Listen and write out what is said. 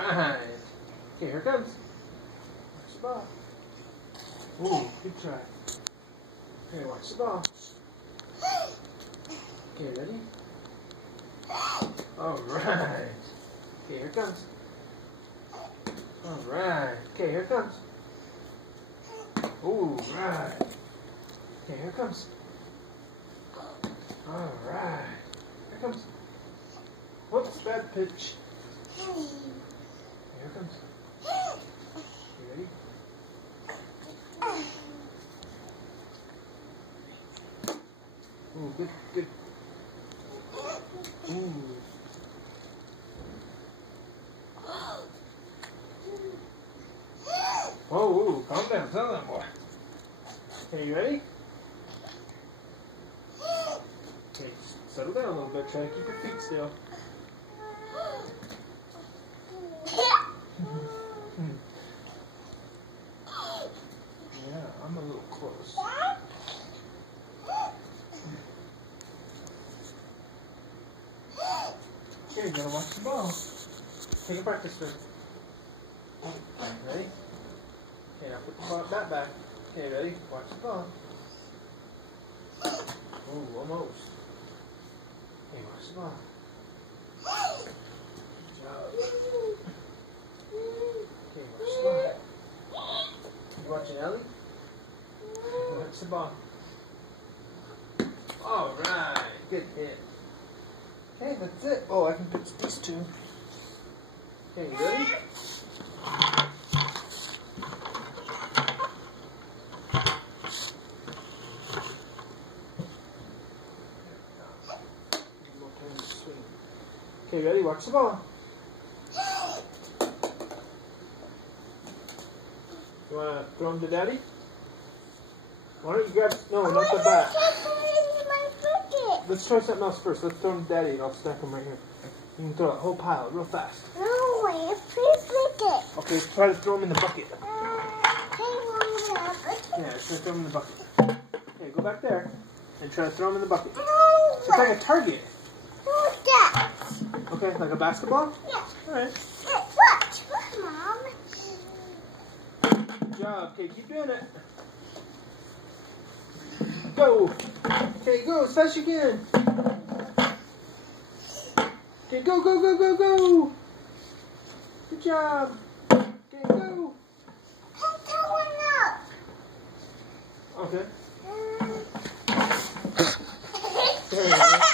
Alright. Okay, here it comes. Watch the ball. Ooh, good try. Okay, watch the ball. Okay, ready? Alright. Okay, here it comes. Alright. Okay, here it comes. Ooh, right. Okay, here it comes. Alright. Here it comes. Whoops, bad pitch. Here it comes. You ready? Ooh, good, good. Ooh. Whoa, ooh, calm down, tell that boy. Okay, you ready? Okay, settle down a little bit, try to keep your feet still. Yeah, I'm a little close. Okay, you gotta watch the ball. Take a practice swing. Ready? Okay, now put the ball back. Okay, ready? Watch the ball. Ooh, almost. Okay, watch the ball. Good job. Okay, watch the ball. You watching Ellie? Watch the ball. Alright, good hit. Okay, that's it. Oh, I can pitch these two. Okay, you ready? Okay, ready? Watch the ball. You want to throw him to Daddy? Why don't you grab... No, not the bat. Let's try something else first. Let's throw him to Daddy and I'll stack him right here. You can throw a whole pile real fast. No way, please lick it. Okay, let's try to throw him in the bucket. Yeah, let's try to throw him in the bucket. Okay, go back there and try to throw him in the bucket. No It's like a target. What's that? Okay, like a basketball? Yeah. Alright. What? Look, Mom. Good job. Okay, keep doing it. Go. Okay, go as fast as you can. Okay, go, go, go, go, go. Good job. Okay, go. I'm throwing up. Okay. Mm. There you go.